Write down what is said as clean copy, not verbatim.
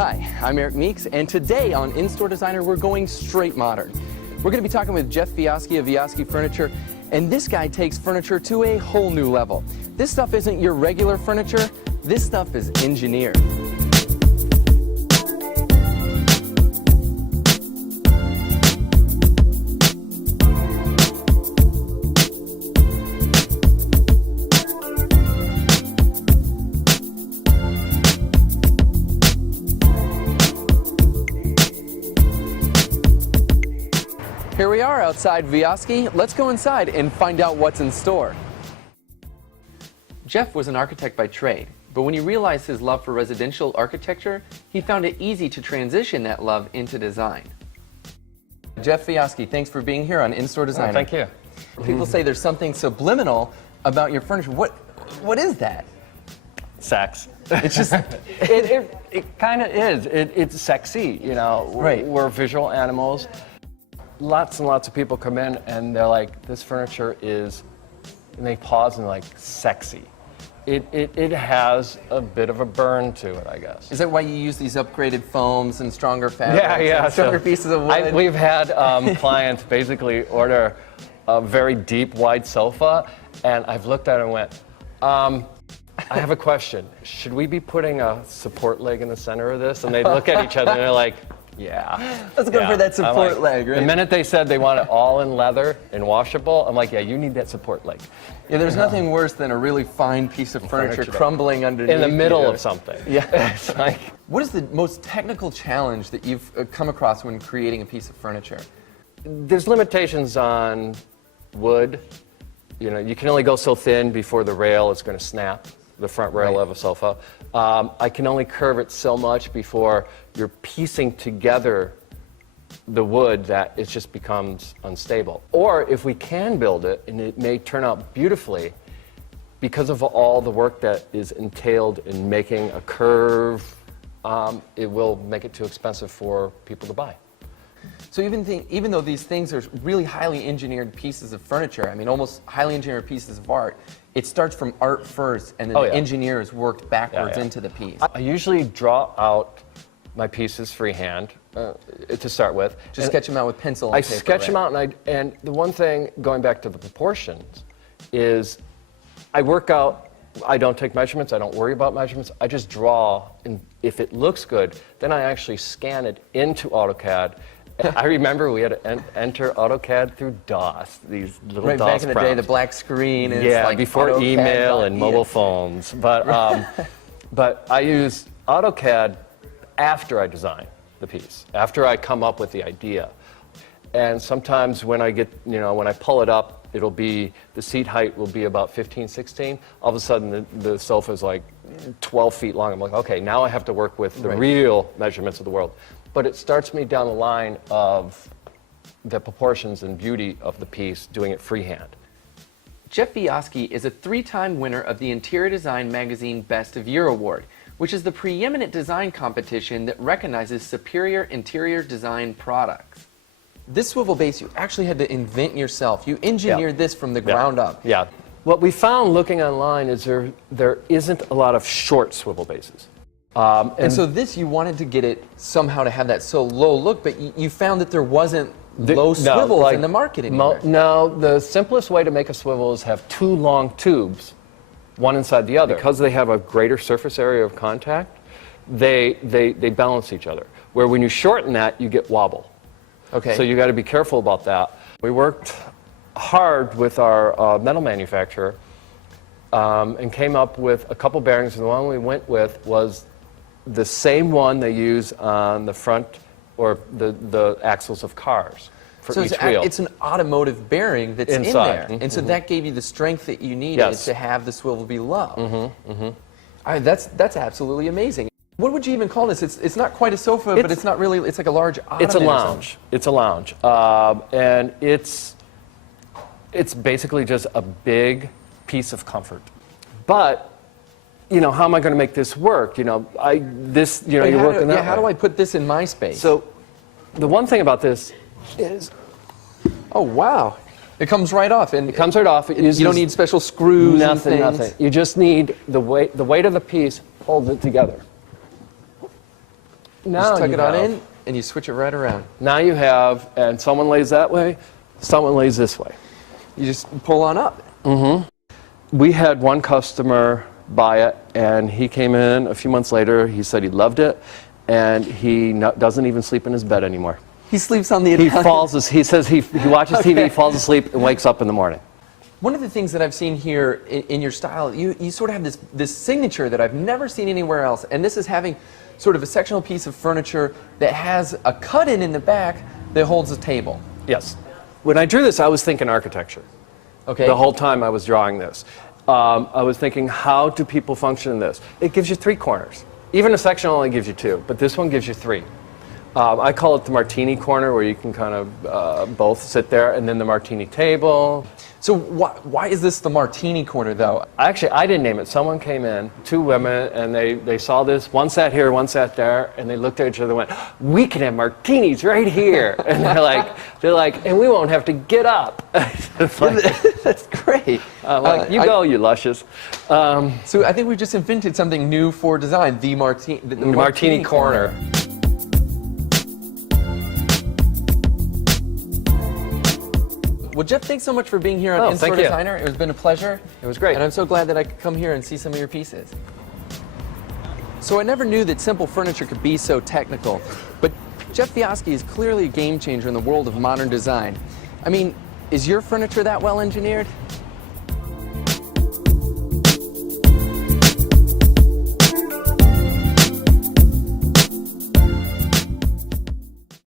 Hi, I'm Eric Meeks, and today on In-Store Designer, we're going straight modern. We're going to be talking with Jeff VIOSKI of VIOSKI Furniture, and this guy takes furniture to a whole new level. This stuff isn't your regular furniture, this stuff is engineered. Here we are outside VIOSKI. Let's go inside and find out what's in store. Jeff was an architect by trade, but when he realized his love for residential architecture, he found it easy to transition that love into design. Jeff VIOSKI, thanks for being here on In-Store Designer. Oh, thank you. People say there's something subliminal about your furniture. What is that? Sex. It's just it kind of is. It's sexy, you know. Right. We're visual animals. Lots and lots of people come in and they're like, this furniture is, and they pause and like, sexy. It has a bit of a burn to it, I guess. Is that why you use these upgraded foams and stronger fabrics? Yeah. And stronger pieces of wood? We've had clients basically order a very deep, wide sofa, and I've looked at it and went, I have a question. Should we be putting a support leg in the center of this? And they look at each other and they're like, yeah. Let's go for that support leg, right? The minute they said they want it all in leather and washable, I'm like, yeah, you need that support leg. Yeah, there's nothing worse than a really fine piece of furniture crumbling underneath in the middle you. of something. Yeah. It's like, what is the most technical challenge that you've come across when creating a piece of furniture? there's limitations on wood. You know, you can only go so thin before the rail is going to snap, the front rail of a sofa. I can only curve it so much before you're piecing together the wood that it just becomes unstable. Or if we can build it, and it may turn out beautifully, because of all the work that is entailed in making a curve, it will make it too expensive for people to buy. So even though these things are really highly engineered pieces of furniture, I mean almost highly engineered pieces of art, it starts from art first and then the engineers worked backwards into the piece. I usually draw out my pieces freehand to start with. Just sketch them out with pencil and I paper, sketch them out, and the one thing, going back to the proportions, is I work out, I don't take measurements, I don't worry about measurements, I just draw, and if it looks good, then I actually scan it into AutoCAD. I remember we had to enter AutoCAD through DOS, these little DOS back in the day, prompts. the black screen. And Yeah, it's like before AutoCAD, email and mobile phones. But, but I use AutoCAD after I design the piece, after I come up with the idea. And sometimes when I get, you know, when I pull it up, it'll be, the seat height will be about 15, 16. All of a sudden the sofa's like 12 feet long. I'm like, okay, now I have to work with the real measurements of the world. But it starts me down the line of the proportions and beauty of the piece, doing it freehand. Jeff VIOSKI is a 3-time winner of the Interior Design Magazine Best of Year Award, which is the preeminent design competition that recognizes superior interior design products. This swivel base you actually had to invent yourself. You engineered this from the ground up. Yeah. What we found looking online is there isn't a lot of short swivel bases. And so this, you wanted to get it somehow to have that so low look, but you found that there wasn't low swivels in the market anymore. No, the simplest way to make a swivel is have 2 long tubes, one inside the other. Because they have a greater surface area of contact, they balance each other. Where when you shorten that, you get wobble. Okay. So you got to be careful about that. We worked hard with our metal manufacturer and came up with a couple bearings, and the one we went with was the same one they use on the front or the axles of cars for each wheel. It's an automotive bearing that's inside. in there. And so that gave you the strength that you needed to have the swivel be low. That's absolutely amazing. What would you even call this? It's not quite a sofa, but it's not really, it's like a large ottoman. It's a lounge. It's a lounge. And it's basically just a big piece of comfort. But you know, how am I going to make this work? You know, you're working that way. How do I put this in my space? So, the one thing about this is, oh wow, it comes right off, and it comes right off. You don't need special screws. Nothing. You just need the weight of the piece holds it together. Now Just tuck you it on have- in, and you switch it right around. Now you have, and someone lays that way, someone lays this way. You just pull on up. We had one customer buy it, and he came in a few months later. He said he loved it, and he doesn't even sleep in his bed anymore. He sleeps on the He Italian. he says he watches Okay. TV, falls asleep, and wakes up in the morning. One of the things that I've seen here in your style, you sort of have this signature that I've never seen anywhere else, and this is having sort of a sectional piece of furniture that has a cut-in in the back that holds a table. Yes. When I drew this, I was thinking architecture. Okay. The whole time I was drawing this. I was thinking, how do people function in this? It gives you 3 corners. Even a section only gives you 2, but this one gives you 3. I call it the martini corner, where you can kind of both sit there, and then the martini table. So why is this the martini corner, though? Actually, I didn't name it. Someone came in, 2 women, and they saw this. One sat here, one sat there, and they looked at each other and went, "We can have martinis right here." And they're like, and we won't have to get up. It's like, That's great. you go, you luscious. So I think we've just invented something new for design, the Martini corner. Well, Jeff, thanks so much for being here on Oh, In-Store thank you. Designer. It has been a pleasure. It was great. And I'm so glad that I could come here and see some of your pieces. So I never knew that simple furniture could be so technical, but Jeff VIOSKI is clearly a game changer in the world of modern design. I mean, is your furniture that well engineered?